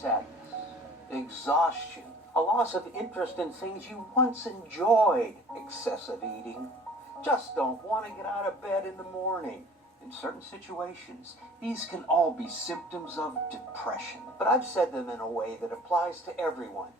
sadness, exhaustion, a loss of interest in things you once enjoyed, excessive eating, just don't want to get out of bed in the morning. In certain situations, these can all be symptoms of depression. But I've said them in a way that applies to everyone,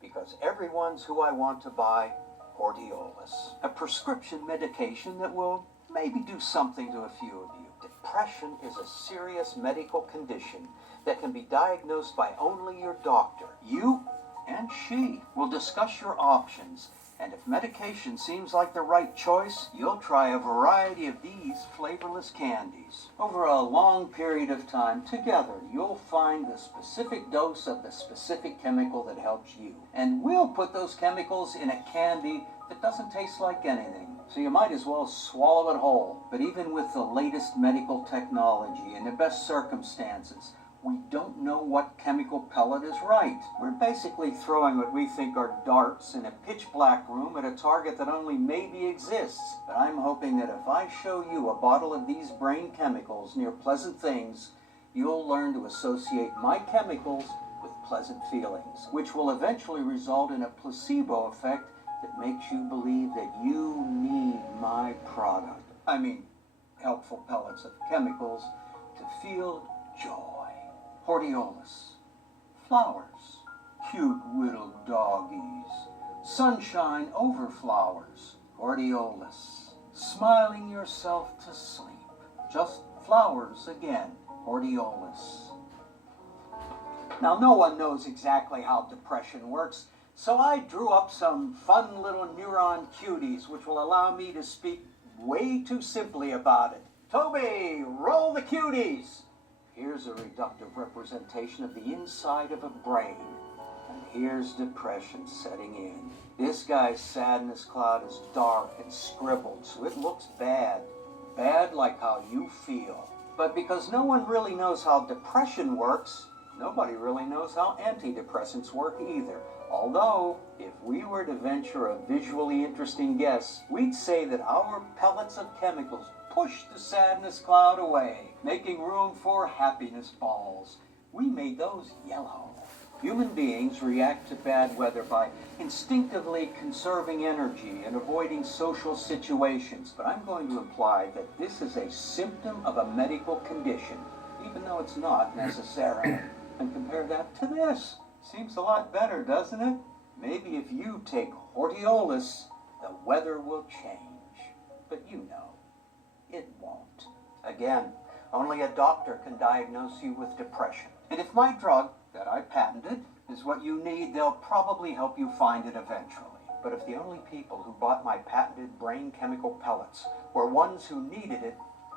because everyone's who I want to buy Hordeolus, a prescription medication that will maybe do something to a few of you. Depression is a serious medical condition that can be diagnosed by only your doctor. You and she will discuss your options, and if medication seems like the right choice, you'll try a variety of these flavorless candies. Over a long period of time, together, you'll find the specific dose of the specific chemical that helps you. And we'll put those chemicals in a candy that doesn't taste like anything. So you might as well swallow it whole. But even with the latest medical technology and the best circumstances, we don't know what chemical pellet is right. We're basically throwing what we think are darts in a pitch black room at a target that only maybe exists. But I'm hoping that if I show you a bottle of these brain chemicals near pleasant things, you'll learn to associate my chemicals with pleasant feelings, which will eventually result in a placebo effect that makes you believe that you need my product. I mean, helpful pellets of chemicals to feel joy. Hordeolus. Flowers. Cute little doggies. Sunshine over flowers. Hordeolus. Smiling yourself to sleep. Just flowers again. Hordeolus. Now, no one knows exactly how depression works, so I drew up some fun little neuron cuties which will allow me to speak way too simply about it. Toby, roll the cuties! Here's a reductive representation of the inside of a brain. And here's depression setting in. This guy's sadness cloud is dark and scribbled, so it looks bad. Bad like how you feel. But because no one really knows how depression works, nobody really knows how antidepressants work either. Although, if we were to venture a visually interesting guess, we'd say that our pellets of chemicals push the sadness cloud away, making room for happiness balls. We made those yellow. Human beings react to bad weather by instinctively conserving energy and avoiding social situations, but I'm going to imply that this is a symptom of a medical condition, even though it's not necessarily. And compare that to this. Seems a lot better, doesn't it? Maybe if you take Hordeolus, the weather will change. But you know, it won't. Again, only a doctor can diagnose you with depression. And if my drug, that I patented, is what you need, they'll probably help you find it eventually. But if the only people who bought my patented brain chemical pellets were ones who needed it,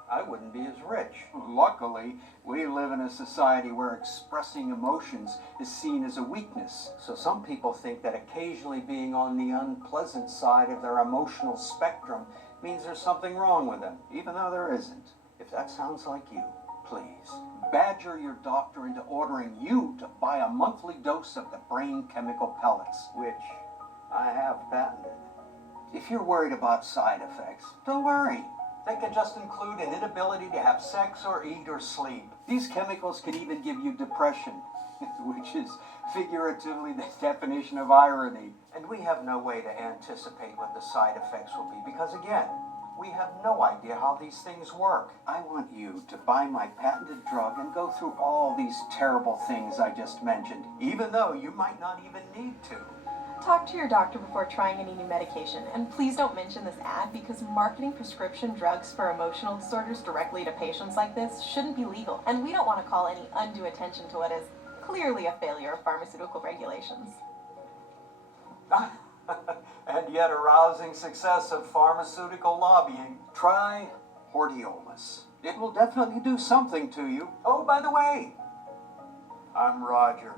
I wouldn't be as rich. Luckily, we live in a society where expressing emotions is seen as a weakness. So some people think that occasionally being on the unpleasant side of their emotional spectrum means there's something wrong with them, even though there isn't. If that sounds like you, please badger your doctor into ordering you to buy a monthly dose of the brain chemical pellets, which I have patented. If you're worried about side effects, don't worry. They can just include an inability to have sex or eat or sleep. These chemicals can even give you depression, which is figuratively the definition of irony. And we have no way to anticipate what the side effects will be because, again, we have no idea how these things work. I want you to buy my patented drug and go through all these terrible things I just mentioned, even though you might not even need to. Talk to your doctor before trying any new medication, and please don't mention this ad because marketing prescription drugs for emotional disorders directly to patients like this shouldn't be legal, and we don't want to call any undue attention to what is clearly a failure of pharmaceutical regulations. And yet a rousing success of pharmaceutical lobbying. Try Hordeolus. It will definitely do something to you. Oh, by the way, I'm Roger.